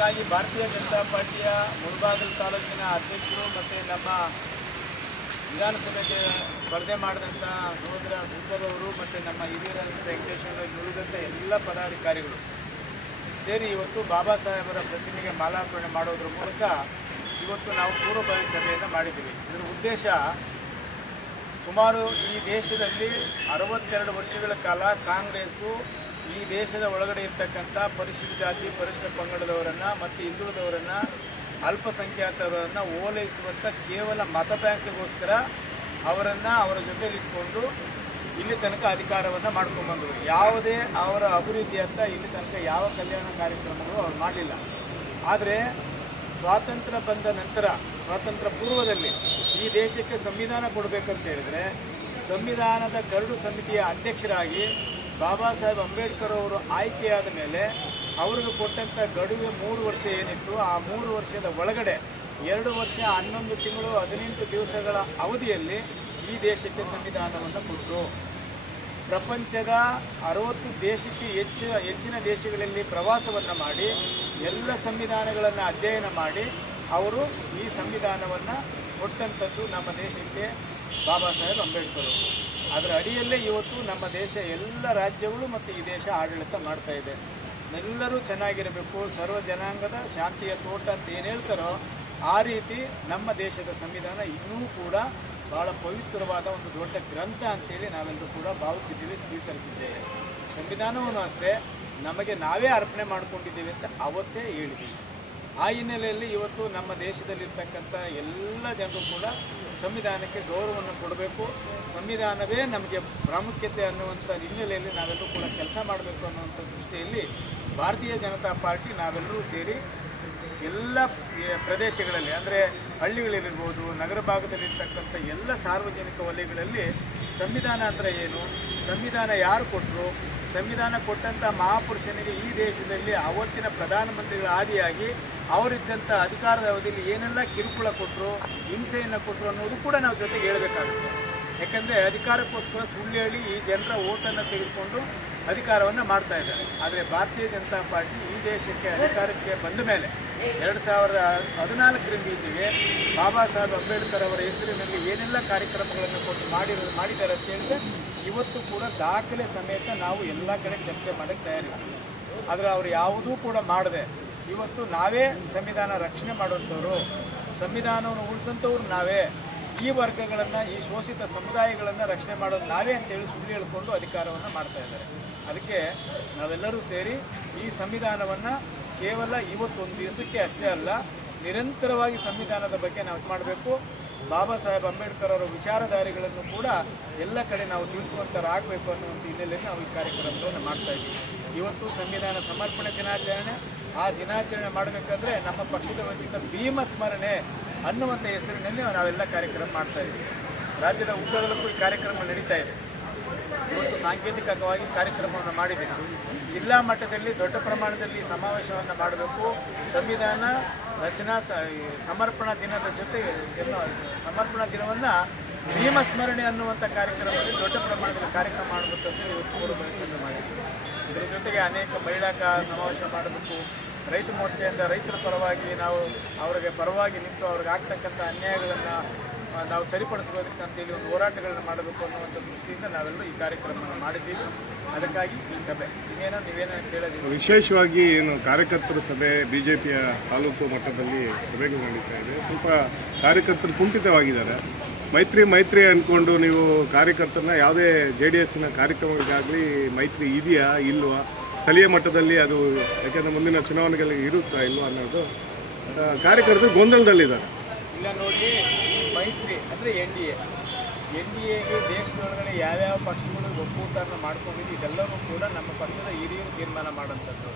ಅದಕ್ಕಾಗಿ ಭಾರತೀಯ ಜನತಾ ಪಾರ್ಟಿಯ ಮುಳಬಾಗಿಲು ತಾಲೂಕಿನ ಅಧ್ಯಕ್ಷರು ಮತ್ತು ನಮ್ಮ ವಿಧಾನಸಭೆಗೆ ಸ್ಪರ್ಧೆ ಮಾಡಿದಂಥ ಸಹೋದರ ಸುಬ್ಬರ್ ಅವರು ಮತ್ತು ನಮ್ಮ ಹಿರಿಯರಾದ ವೆಂಕಟೇಶ್ವರ ಉಳಿದಂಥ ಎಲ್ಲ ಪದಾಧಿಕಾರಿಗಳು ಸೇರಿ ಇವತ್ತು ಬಾಬಾ ಸಾಹೇಬರ ಪ್ರತಿಮೆಗೆ ಮಾಲಾರ್ಪಣೆ ಮಾಡೋದ್ರ ಮೂಲಕ ಇವತ್ತು ನಾವು ಪೂರ್ವಭಾವಿ ಸಭೆಯನ್ನು ಮಾಡಿದ್ದೀವಿ. ಇದರ ಉದ್ದೇಶ ಸುಮಾರು ಈ ದೇಶದಲ್ಲಿ 62 ವರ್ಷಗಳ ಕಾಲ ಕಾಂಗ್ರೆಸ್ಸು ಈ ದೇಶದ ಒಳಗಡೆ ಇರ್ತಕ್ಕಂಥ ಪರಿಶಿಷ್ಟ ಜಾತಿ ಪರಿಶಿಷ್ಟ ಪಂಗಡದವರನ್ನು ಮತ್ತು ಹಿಂದುಳಿದವರನ್ನು ಅಲ್ಪಸಂಖ್ಯಾತರನ್ನು ಓಲೈಸುವಂಥ ಕೇವಲ ಮತ ಬ್ಯಾಂಕ್ಗೋಸ್ಕರ ಅವರನ್ನು ಅವರ ಜೊತೆಲಿಟ್ಕೊಂಡು ಇಲ್ಲಿ ತನಕ ಅಧಿಕಾರವನ್ನು ಮಾಡ್ಕೊಂಡ್ಬಂದರು. ಯಾವುದೇ ಅವರ ಅಭಿವೃದ್ಧಿ ಅಂತ ಇಲ್ಲಿ ತನಕ ಯಾವ ಕಲ್ಯಾಣ ಕಾರ್ಯಕ್ರಮಗಳು ಅವ್ರು ಮಾಡಲಿಲ್ಲ. ಆದರೆ ಸ್ವಾತಂತ್ರ್ಯ ಬಂದ ನಂತರ ಸ್ವಾತಂತ್ರ್ಯ ಪೂರ್ವದಲ್ಲಿ ಈ ದೇಶಕ್ಕೆ ಸಂವಿಧಾನ ಕೊಡಬೇಕಂತ ಹೇಳಿದರೆ ಸಂವಿಧಾನದ ಕರಡು ಸಮಿತಿಯ ಅಧ್ಯಕ್ಷರಾಗಿ ಬಾಬಾ ಸಾಹೇಬ್ ಅಂಬೇಡ್ಕರ್ ಅವರು ಆಯ್ಕೆಯಾದ ಮೇಲೆ ಅವ್ರಿಗೆ ಕೊಟ್ಟಂಥ ಗಡುವೆ 3 ವರ್ಷ ಏನಿತ್ತು, ಆ 3 ವರ್ಷದ ಒಳಗಡೆ 2 ವರ್ಷ 11 ತಿಂಗಳು 18 ದಿವಸಗಳ ಅವಧಿಯಲ್ಲಿ ಈ ದೇಶಕ್ಕೆ ಸಂವಿಧಾನವನ್ನು ಕೊಟ್ಟರು. ಪ್ರಪಂಚದ 60 ದೇಶಕ್ಕೆ ಹೆಚ್ಚಿನ ದೇಶಗಳಲ್ಲಿ ಪ್ರವಾಸವನ್ನು ಮಾಡಿ ಎಲ್ಲ ಸಂವಿಧಾನಗಳನ್ನು ಅಧ್ಯಯನ ಮಾಡಿ ಅವರು ಈ ಸಂವಿಧಾನವನ್ನು ಕೊಟ್ಟಂಥದ್ದು ನಮ್ಮ ದೇಶಕ್ಕೆ ಬಾಬಾ ಸಾಹೇಬ್ ಅಂಬೇಡ್ಕರ್ ಅವರು. ಅದರ ಅಡಿಯಲ್ಲೇ ಇವತ್ತು ನಮ್ಮ ದೇಶ ಎಲ್ಲ ರಾಜ್ಯಗಳು ಮತ್ತು ಈ ದೇಶ ಆಡಳಿತ ಮಾಡ್ತಾ ಇದೆ. ಎಲ್ಲರೂ ಚೆನ್ನಾಗಿರಬೇಕು, ಸರ್ವ ಜನಾಂಗದ ಶಾಂತಿಯ ತೋಟ ಅಂತ ಏನು ಹೇಳ್ತಾರೋ ಆ ರೀತಿ ನಮ್ಮ ದೇಶದ ಸಂವಿಧಾನ ಇನ್ನೂ ಕೂಡ ಭಾಳ ಪವಿತ್ರವಾದ ಒಂದು ದೊಡ್ಡ ಗ್ರಂಥ ಅಂತೇಳಿ ನಾವೆಲ್ಲರೂ ಕೂಡ ಭಾವಿಸಿದ್ದೀವಿ, ಸ್ವೀಕರಿಸಿದ್ದೇವೆ. ಸಂವಿಧಾನವನ್ನು ಅಷ್ಟೇ ನಮಗೆ ನಾವೇ ಅರ್ಪಣೆ ಮಾಡಿಕೊಂಡಿದ್ದೀವಿ ಅಂತ ಅವತ್ತೇ ಹೇಳಿದ್ದೀವಿ. ಆ ಹಿನ್ನೆಲೆಯಲ್ಲಿ ಇವತ್ತು ನಮ್ಮ ದೇಶದಲ್ಲಿರ್ತಕ್ಕಂಥ ಎಲ್ಲ ಜನರು ಕೂಡ ಸಂವಿಧಾನಕ್ಕೆ ಗೌರವವನ್ನು ಕೊಡಬೇಕು, ಸಂವಿಧಾನವೇ ನಮಗೆ ಪ್ರಾಮುಖ್ಯತೆ ಅನ್ನುವಂಥ ಹಿನ್ನೆಲೆಯಲ್ಲಿ ನಾವೆಲ್ಲರೂ ಕೂಡ ಕೆಲಸ ಮಾಡಬೇಕು ಅನ್ನುವಂಥ ದೃಷ್ಟಿಯಲ್ಲಿ ಭಾರತೀಯ ಜನತಾ ಪಾರ್ಟಿ ನಾವೆಲ್ಲರೂ ಸೇರಿ ಎಲ್ಲ ಪ್ರದೇಶಗಳಲ್ಲಿ ಅಂದರೆ ಹಳ್ಳಿಗಳಿರ್ಬೋದು, ನಗರ ಭಾಗದಲ್ಲಿರ್ತಕ್ಕಂಥ ಎಲ್ಲ ಸಾರ್ವಜನಿಕ ವಲಯಗಳಲ್ಲಿ ಸಂವಿಧಾನ ಅಂದರೆ ಏನು, ಸಂವಿಧಾನ ಯಾರು ಕೊಟ್ಟರು, ಸಂವಿಧಾನ ಕೊಟ್ಟಂಥ ಮಹಾಪುರುಷನಿಗೆ ಈ ದೇಶದಲ್ಲಿ ಅವತ್ತಿನ ಪ್ರಧಾನಮಂತ್ರಿಗಳ ಆದಿಯಾಗಿ ಅವರಿದ್ದಂಥ ಅಧಿಕಾರದ ಅವಧಿಯಲ್ಲಿ ಏನೆಲ್ಲ ಕಿರುಕುಳ ಕೊಟ್ಟರು, ಹಿಂಸೆಯನ್ನು ಕೊಟ್ಟರು ಅನ್ನೋದು ಕೂಡ ನಾವು ಜೊತೆಗೆ ಹೇಳಬೇಕಾಗುತ್ತೆ. ಯಾಕಂದರೆ ಅಧಿಕಾರಕ್ಕೋಸ್ಕರ ಸುಳ್ಳು ಹೇಳಿ ಈ ಜನರ ಓಟನ್ನು ತೆಗೆದುಕೊಂಡು ಅಧಿಕಾರವನ್ನು ಮಾಡ್ತಾ ಇದ್ದಾರೆ. ಆದರೆ ಭಾರತೀಯ ಜನತಾ ಪಾರ್ಟಿ ಈ ದೇಶಕ್ಕೆ ಅಧಿಕಾರಕ್ಕೆ ಬಂದ ಮೇಲೆ 2014ರಿಂದ ಈಚೆಗೆ ಬಾಬಾ ಸಾಹೇಬ್ ಅಂಬೇಡ್ಕರ್ ಅವರ ಹೆಸರಿನಲ್ಲಿ ಏನೆಲ್ಲ ಕಾರ್ಯಕ್ರಮಗಳನ್ನು ಕೊಟ್ಟು ಮಾಡಿದ್ದಾರೆ ಅಂತ ಹೇಳಿದ್ರೆ ಇವತ್ತು ಕೂಡ ದಾಖಲೆ ಸಮೇತ ನಾವು ಎಲ್ಲ ಕಡೆ ಚರ್ಚೆ ಮಾಡೋಕ್ಕೆ ತಯಾರಿದ್ದೀವಿ. ಆದರೆ ಅವರು ಯಾವುದೂ ಕೂಡ ಮಾಡದೆ ಇವತ್ತು ನಾವೇ ಸಂವಿಧಾನ ರಕ್ಷಣೆ ಮಾಡುವಂಥವ್ರು, ಸಂವಿಧಾನವನ್ನು ಉಳಿಸೋಂಥವ್ರು ನಾವೇ, ಈ ವರ್ಗಗಳನ್ನು ಈ ಶೋಷಿತ ಸಮುದಾಯಗಳನ್ನು ರಕ್ಷಣೆ ಮಾಡೋದು ನಾವೇ ಅಂತೇಳಿ ಸುಳ್ಳು ಹೇಳ್ಕೊಂಡು ಅಧಿಕಾರವನ್ನು ಮಾಡ್ತಾ ಇದ್ದಾರೆ. ಅದಕ್ಕೆ ನಾವೆಲ್ಲರೂ ಸೇರಿ ಈ ಸಂವಿಧಾನವನ್ನು ಕೇವಲ ಇವತ್ತೊಂದು ದಿವಸಕ್ಕೆ ಅಷ್ಟೇ ಅಲ್ಲ, ನಿರಂತರವಾಗಿ ಸಂವಿಧಾನದ ಬಗ್ಗೆ ನಾವು ಮಾಡಬೇಕು. ಬಾಬಾ ಸಾಹೇಬ್ ಅಂಬೇಡ್ಕರ್ ಅವರ ವಿಚಾರಧಾರೆಗಳನ್ನು ಕೂಡ ಎಲ್ಲ ಕಡೆ ನಾವು ತಿಳಿಸುವಂಥರಾಗಬೇಕು ಅನ್ನುವಂಥ ಹಿನ್ನೆಲೆಯಲ್ಲಿ ನಾವು ಈ ಕಾರ್ಯಕ್ರಮವನ್ನು ಮಾಡ್ತಾ ಇದ್ದೀವಿ. ಇವತ್ತು ಸಂವಿಧಾನ ಸಮರ್ಪಣೆ ದಿನಾಚರಣೆ. ಆ ದಿನಾಚರಣೆ ಮಾಡಬೇಕಾದ್ರೆ ನಮ್ಮ ಪಕ್ಷದ ವತಿಯಿಂದ ಭೀಮ ಸ್ಮರಣೆ ಅನ್ನುವಂಥ ಹೆಸರಿನಲ್ಲಿ ನಾವೆಲ್ಲ ಕಾರ್ಯಕ್ರಮ ಮಾಡ್ತಾ ಇದ್ದೀವಿ. ರಾಜ್ಯದ ಉದ್ದಗಲಕ್ಕೂ ಈ ಕಾರ್ಯಕ್ರಮ ನಡೀತಾ ಇದೆ. ಇವತ್ತು ಸಾಂಕೇತಿಕವಾಗಿ ಕಾರ್ಯಕ್ರಮವನ್ನು ಮಾಡಿದ್ದೀವಿ. ಜಿಲ್ಲಾ ಮಟ್ಟದಲ್ಲಿ ದೊಡ್ಡ ಪ್ರಮಾಣದಲ್ಲಿ ಸಮಾವೇಶವನ್ನು ಮಾಡಬೇಕು. ಸಂವಿಧಾನ ರಚನಾ ಸಮರ್ಪಣಾ ದಿನದ ಜೊತೆಗೆ ಸಮರ್ಪಣಾ ದಿನವನ್ನು ಭೀಮ ಸ್ಮರಣೆ ಅನ್ನುವಂಥ ಕಾರ್ಯಕ್ರಮದಲ್ಲಿ ದೊಡ್ಡ ಪ್ರಮಾಣದಲ್ಲಿ ಕಾರ್ಯಕ್ರಮ ಮಾಡಬೇಕು ಅಂತ ಇವತ್ತು ಪೂರ್ವಭಾವಿ ಮಾಡಿದ್ದೀವಿ. ಇದರ ಜೊತೆಗೆ ಅನೇಕ ಮಹಿಳಾ ಸಮಾವೇಶ ಮಾಡಬೇಕು. ರೈತ ಮೋರ್ಚೆಯಿಂದ ರೈತರ ಪರವಾಗಿ ನಾವು ಅವರಿಗೆ ಪರವಾಗಿ ನಿಂತು ಅವ್ರಿಗೆ ಆಗ್ತಕ್ಕಂಥ ಅನ್ಯಾಯಗಳನ್ನು ನಾವು ಸರಿಪಡಿಸಬೇಕಂತೇಳಿ ಒಂದು ಹೋರಾಟಗಳನ್ನು ಮಾಡಬೇಕು ಅನ್ನುವಂಥ ದೃಷ್ಟಿಯಿಂದ ನಾವೆಲ್ಲರೂ ಈ ಕಾರ್ಯಕ್ರಮವನ್ನು ಮಾಡಿದ್ದೀವಿ. ಅದಕ್ಕಾಗಿ ಈ ಸಭೆ ನೀವೇನೋ ಕೇಳೋದಿಲ್ಲ. ವಿಶೇಷವಾಗಿ ಏನು ಕಾರ್ಯಕರ್ತರ ಸಭೆ BJPಯ ತಾಲೂಕು ಮಟ್ಟದಲ್ಲಿ ಸಭೆಗಳು ನಡೀತಾ ಇದೆ. ಸ್ವಲ್ಪ ಕಾರ್ಯಕರ್ತರು ಕುಂಠಿತವಾಗಿದ್ದಾರೆ. ಮೈತ್ರಿ ಅಂದ್ಕೊಂಡು ನೀವು ಕಾರ್ಯಕರ್ತರನ್ನ ಯಾವುದೇ JDSನ ಕಾರ್ಯಕ್ರಮಗಳಿಗಾಗಲಿ ಮೈತ್ರಿ ಇದೆಯಾ ಇಲ್ವಾ, ಸ್ಥಳೀಯ ಮಟ್ಟದಲ್ಲಿ ಅದು ಯಾಕೆಂದರೆ ಮುಂದಿನ ಚುನಾವಣೆಗಳಿಗೆ ಇರುತ್ತಾ ಇಲ್ವಾ ಅನ್ನೋದು ಕಾರ್ಯಕರ್ತರು ಗೊಂದಲದಲ್ಲಿದ್ದಾರೆ. ಇಲ್ಲ ನೋಡಿ, ಮೈತ್ರಿ ಅಂದರೆ NDAಗೆ ದೇಶದೊಳಗಡೆ ಯಾವ್ಯಾವ ಪಕ್ಷಗಳು ಒಕ್ಕೂಟವನ್ನು ಮಾಡ್ಕೊಂಡಿದ್ದು ಇದೆಲ್ಲವೂ ಕೂಡ ನಮ್ಮ ಪಕ್ಷದ ಹಿರಿಯರು ತೀರ್ಮಾನ ಮಾಡೋಂಥದ್ದು.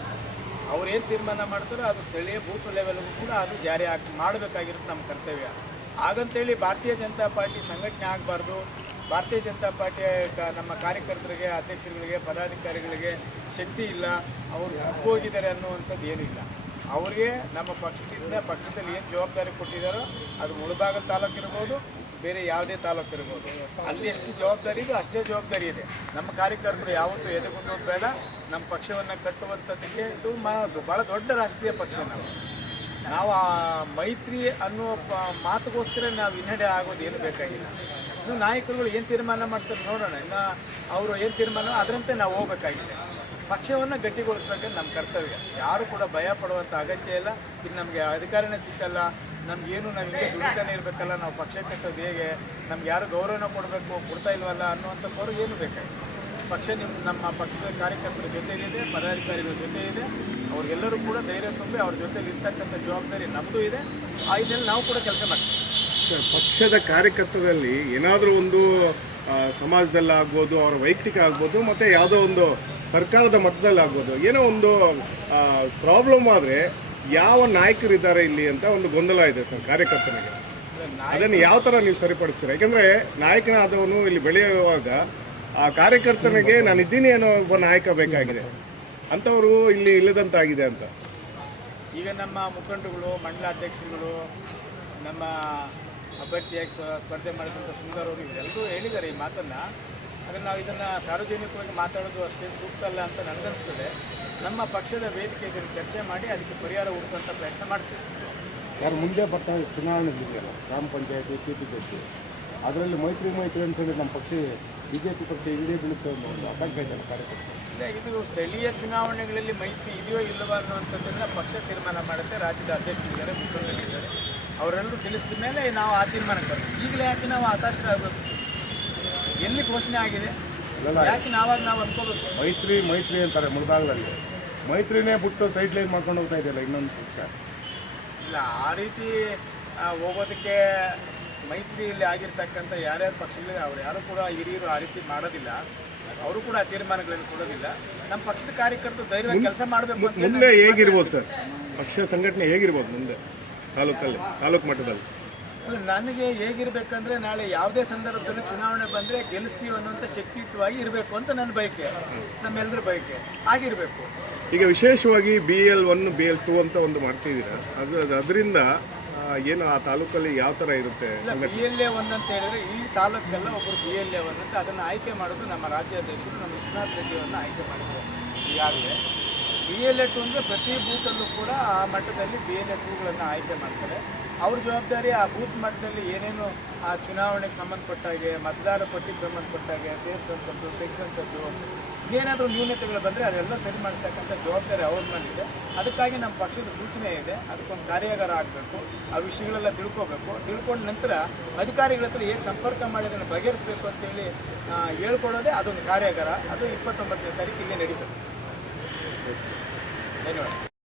ಅವ್ರೇನು ತೀರ್ಮಾನ ಮಾಡ್ತಾರೋ ಅದು ಸ್ಥಳೀಯ ಬೂತ್ ಲೆವೆಲ್ಗೂ ಕೂಡ ಅದು ಜಾರಿ ಮಾಡಬೇಕಾಗಿರುತ್ತೆ ನಮ್ಮ ಕರ್ತವ್ಯ. ಹಾಗಂತೇಳಿ ಭಾರತೀಯ ಜನತಾ ಪಾರ್ಟಿ ಸಂಘಟನೆ ಆಗಬಾರ್ದು, ಭಾರತೀಯ ಜನತಾ ಪಾರ್ಟಿಯ ನಮ್ಮ ಕಾರ್ಯಕರ್ತರಿಗೆ ಅಧ್ಯಕ್ಷರುಗಳಿಗೆ ಪದಾಧಿಕಾರಿಗಳಿಗೆ ಶಕ್ತಿ ಇಲ್ಲ, ಅವರು ಹೋಗಿದ್ದಾರೆ ಅನ್ನುವಂಥದ್ದು ಏನಿಲ್ಲ. ಅವರಿಗೆ ನಮ್ಮ ಪಕ್ಷದಿಂದ ಪಕ್ಷದಲ್ಲಿ ಏನು ಜವಾಬ್ದಾರಿ ಕೊಟ್ಟಿದ್ದಾರೋ ಅದು ಮುಳಬಾಗಿಲು ತಾಲೂಕು ಇರ್ಬೋದು, ಬೇರೆ ಯಾವುದೇ ತಾಲೂಕು ಇರ್ಬೋದು, ಅಲ್ಲಿ ಎಷ್ಟು ಜವಾಬ್ದಾರಿ ಇದೆ ಅಷ್ಟೇ ಜವಾಬ್ದಾರಿ ಇದೆ. ನಮ್ಮ ಕಾರ್ಯಕರ್ತರು ಯಾವತ್ತೂ ಎದೆಗುಂದೋದು ಬೇಡ. ನಮ್ಮ ಪಕ್ಷವನ್ನು ಕಟ್ಟುವಂಥದ್ದಕ್ಕೆ ಇದು ಭಾಳ ದೊಡ್ಡ ರಾಷ್ಟ್ರೀಯ ಪಕ್ಷ. ನಾವು ಆ ಮೈತ್ರಿ ಅನ್ನುವ ಮಾತುಗೋಸ್ಕರ ನಾವು ಹಿನ್ನಡೆ ಆಗೋದು ಏನು ಬೇಕಾಗಿಲ್ಲ. ಇನ್ನು ನಾಯಕರುಗಳು ಏನು ತೀರ್ಮಾನ ಮಾಡ್ತಾರೆ ನೋಡೋಣ. ಇನ್ನು ಅವರು ಏನು ತೀರ್ಮಾನ ಅದರಂತೆ ನಾವು ಹೋಗಬೇಕಾಗಿದೆ. ಪಕ್ಷವನ್ನು ಗಟ್ಟಿಗೊಳಿಸ್ಬೇಕಂದ್ರೆ ನಮ್ಮ ಕರ್ತವ್ಯ. ಯಾರು ಕೂಡ ಭಯ ಪಡುವಂಥ ಅಗತ್ಯ ಇಲ್ಲ. ಇದು ನಮಗೆ ಅಧಿಕಾರನೇ ಸಿಕ್ಕಲ್ಲ, ನಮಗೇನು ನಾವು ಹಿಂಗೆ ದುಡಿತಾನೆ ಇರಬೇಕಲ್ಲ, ನಾವು ಪಕ್ಷ ಕಟ್ಟೋದು ಹೇಗೆ, ನಮ್ಗೆ ಯಾರು ಗೌರವನ ಕೊಡಬೇಕು, ಕೊಡ್ತಾ ಇಲ್ವಲ್ಲ ಅನ್ನುವಂಥವ್ರು ಏನು ಬೇಕಾಗಿಲ್ಲ. ಪಕ್ಷ ನಮ್ಮ ಪಕ್ಷದ ಕಾರ್ಯಕರ್ತರ ಜೊತೆಲಿದೆ, ಪದಾಧಿಕಾರಿಗಳ ಜೊತೆ ಇದೆ. ಅವ್ರಿಗೆಲ್ಲರೂ ಕೂಡ ಧೈರ್ಯ ತುಂಬಿ ಅವ್ರ ಜೊತೆಲಿ ಇರ್ತಕ್ಕಂಥ ಜವಾಬ್ದಾರಿ ನಮ್ಮದು ಇದೆ. ಆ ಇದರಲ್ಲಿ ನಾವು ಕೂಡ ಕೆಲಸ ಮಾಡ್ತೀವಿ. ಸರ್, ಪಕ್ಷದ ಕಾರ್ಯಕರ್ತರಲ್ಲಿ ಏನಾದರೂ ಒಂದು ಸಮಾಜದಲ್ಲಾಗ್ಬೋದು, ಅವರ ವೈಯಕ್ತಿಕ ಆಗ್ಬೋದು, ಮತ್ತು ಯಾವುದೋ ಒಂದು ಸರ್ಕಾರದ ಮಟ್ಟದಲ್ಲಿ ಆಗ್ಬೋದು, ಏನೋ ಒಂದು ಪ್ರಾಬ್ಲಮ್ ಆದರೆ ಯಾವ ನಾಯಕರಿದ್ದಾರೆ ಇಲ್ಲಿ ಅಂತ ಒಂದು ಗೊಂದಲ ಇದೆ ಸರ್ ಕಾರ್ಯಕರ್ತನಿಗೆ. ಅದನ್ನು ಯಾವ ಥರ ನೀವು ಸರಿಪಡಿಸ್ತೀರ? ಯಾಕೆಂದರೆ ನಾಯಕನಾದವನು ಇಲ್ಲಿ ಬೆಳೆಯುವಾಗ ಆ ಕಾರ್ಯಕರ್ತನಿಗೆ ನಾನು ಇದ್ದೀನಿ ಅನ್ನೋ ಒಬ್ಬ ನಾಯಕ ಬೇಕಾಗಿದೆ, ಅಂಥವರು ಇಲ್ಲಿ ಇಲ್ಲದಂತಾಗಿದೆ ಅಂತ. ಈಗ ನಮ್ಮ ಮುಖಂಡರುಗಳು, ಮಂಡಲಾಧ್ಯಕ್ಷರುಗಳು, ನಮ್ಮ ಅಭ್ಯರ್ಥಿಯಾಗಿ ಸ್ಪರ್ಧೆ ಮಾಡಿದಂಥ ಸುಂದರ್ ಅವರು ಇವರೆಲ್ಲರೂ ಹೇಳಿದ್ದಾರೆ ಈ ಮಾತನ್ನು. ಅದನ್ನು ನಾವು ಇದನ್ನು ಸಾರ್ವಜನಿಕವಾಗಿ ಮಾತಾಡೋದು ಅಷ್ಟೇ ಸೂಕ್ತ ಅಲ್ಲ ಅಂತ ನನಗನ್ನಿಸ್ತದೆ. ನಮ್ಮ ಪಕ್ಷದ ವೇದಿಕೆಯಲ್ಲಿ ಚರ್ಚೆ ಮಾಡಿ ಅದಕ್ಕೆ ಪರಿಹಾರ ಹುಡುಕುವಂಥ ಪ್ರಯತ್ನ ಮಾಡ್ತೀವಿ. ಸರ್, ಮುಂದೆ ಬರ್ತಾ ಚುನಾವಣೆಗಳಿದೆಯಲ್ಲ, ಗ್ರಾಮ ಪಂಚಾಯತಿ, ಕೆಪಿಸಿಸಿ, ಅದರಲ್ಲಿ ಮೈತ್ರಿ ಅಂತೇಳಿ ನಮ್ಮ ಪಕ್ಷ BJP ಪಕ್ಷ ಹಿಂದೆ ಬೀಳುತ್ತೆ ಅನ್ನೋ ಒಂದು ಆತಂಕ ಇದೆ ಕಾರ್ಯಕರ್ತರು. ಇಲ್ಲ, ಇದು ಸ್ಥಳೀಯ ಚುನಾವಣೆಗಳಲ್ಲಿ ಮೈತ್ರಿ ಇದೆಯೋ ಇಲ್ಲವೋ ಅನ್ನುವಂಥದ್ದನ್ನು ಪಕ್ಷ ತೀರ್ಮಾನ ಮಾಡುತ್ತೆ. ರಾಜ್ಯದ ಅಧ್ಯಕ್ಷರಿದ್ದಾರೆ, ಮುಖಂಡರಿದ್ದಾರೆ, ಅವರೆಲ್ಲರೂ ತಿಳಿಸಿದ ಮೇಲೆ ನಾವು ಆ ತೀರ್ಮಾನಕ್ಕೆ ಬರ್ತೀವಿ. ಈಗಲೇ ಯಾಕೆ ನಾವು ಹತಾಶರಾಗಬೇಕು? ಎಲ್ಲಿ ಘೋಷಣೆ ಆಗಿದೆ, ಯಾಕೆ ನಾವು ಅನ್ಕೋಬೇಕು? ಮೈತ್ರಿ ಅಂತಾರೆ ಮುಳಬಾಗಿಲಲ್ಲಿ. ಮೈತ್ರಿನೇ ಬಿಟ್ಟು ಸೈಡ್ ಲೈನ್ ಮಾಡ್ಕೊಂಡು ಹೋಗ್ತಾ ಇದೆಯಲ್ಲ ಇನ್ನೊಂದು ಪಕ್ಷ. ಇಲ್ಲ, ಆ ರೀತಿ ಹೋಗೋದಕ್ಕೆ ಮೈತ್ರಿಯಲ್ಲಿ ಆಗಿರ್ತಕ್ಕಂಥ ಯಾರ್ಯಾರು ಪಕ್ಷಗಳಿದೆ ಅವ್ರು ಯಾರು ಕೂಡ ಹಿರಿಯರು ಆ ರೀತಿ ಮಾಡೋದಿಲ್ಲ. ಅವರು ಕೂಡ ಆ ತೀರ್ಮಾನಗಳನ್ನು ಕೊಡೋದಿಲ್ಲ. ನಮ್ಮ ಪಕ್ಷದ ಕಾರ್ಯಕರ್ತರು ಧೈರ್ಯ ಕೆಲಸ ಮಾಡಬೇಕು. ಮುಂದೆ ಹೇಗಿರ್ಬೋದು ಸರ್ ಪಕ್ಷ ಸಂಘಟನೆ ಹೇಗಿರ್ಬೋದು ಮುಂದೆ ತಾಲೂಕು ಮಟ್ಟದಲ್ಲಿ? ನನಗೆ ಹೇಗಿರ್ಬೇಕಂದ್ರೆ ನಾಳೆ ಯಾವುದೇ ಸಂದರ್ಭದಲ್ಲಿ ಚುನಾವಣೆ ಬಂದರೆ ಗೆಲ್ಲಿಸ್ತೀವಿ ಅನ್ನೋಂಥ ಶಕ್ತಿಯುತವಾಗಿ ಇರಬೇಕು ಅಂತ ನನ್ನ ಬಯಕೆ, ನಮ್ಮೆಲ್ಲರ ಬಯಕೆ ಆಗಿರಬೇಕು. ಈಗ ವಿಶೇಷವಾಗಿ BL1 BL2 ಅಂತ ಒಂದು ಮಾಡ್ತಿದ್ದೀರಾ, ಅದರಿಂದ ಏನು ಆ ತಾಲೂಕಲ್ಲಿ ಯಾವ ಥರ ಇರುತ್ತೆ? BLA1 ಅಂತ ಹೇಳಿದ್ರೆ ಈ ತಾಲೂಕಲ್ಲ ಒಬ್ಬರು BLA1 ಅಂತ ಅದನ್ನು ಆಯ್ಕೆ ಮಾಡೋದು ನಮ್ಮ ರಾಜ್ಯಾಧ್ಯಕ್ಷರು ನಮ್ಮ ವಿಶ್ವನಾಥ್ ರೆಡ್ಡಿ ಅವರನ್ನ ಆಯ್ಕೆ ಮಾಡಿದ್ದಾರೆ ಈಗಾಗಲೇ. BLA2 ಅಂದರೆ ಪ್ರತಿ ಬೂತಲ್ಲೂ ಕೂಡ ಆ ಮಟ್ಟದಲ್ಲಿ BLA2ಗಳನ್ನು ಆಯ್ಕೆ ಮಾಡ್ತಾರೆ. ಅವ್ರ ಜವಾಬ್ದಾರಿ ಆ ಬೂತ್ ಮಟ್ಟದಲ್ಲಿ ಏನೇನು ಆ ಚುನಾವಣೆಗೆ ಸಂಬಂಧಪಟ್ಟಾಗೆ, ಮತದಾರ ಪಟ್ಟಿಗೆ ಸಂಬಂಧಪಟ್ಟಾಗೆ ಸೇರಿಸೋಂಥದ್ದು, ತೆಗೆಸೋಂಥದ್ದು, ಏನಾದರೂ ನ್ಯೂನತೆಗಳು ಬಂದರೆ ಅದೆಲ್ಲ ಸರಿ ಮಾಡ್ತಕ್ಕಂಥ ಜವಾಬ್ದಾರಿ ಅವ್ರ ಮೇಲಿದೆ. ಅದಕ್ಕಾಗಿ ನಮ್ಮ ಪಕ್ಷದ ಸೂಚನೆ ಇದೆ, ಅದಕ್ಕೊಂದು ಕಾರ್ಯಾಗಾರ ಆಗಬೇಕು, ಆ ವಿಷಯಗಳೆಲ್ಲ ತಿಳ್ಕೊಂಡ ನಂತರ ಅಧಿಕಾರಿಗಳ ಹತ್ರ ಹೇಗೆ ಸಂಪರ್ಕ ಮಾಡಿ ಅದನ್ನು ಬಗೆಹರಿಸಬೇಕು ಅಂತೇಳಿ ಹೇಳ್ಕೊಡೋದೇ ಅದೊಂದು ಕಾರ್ಯಾಗಾರ. ಅದು 29ನೇ ತಾರೀಕು ಇಲ್ಲೇ ನಡೀತದೆ. ಧನ್ಯವಾದ.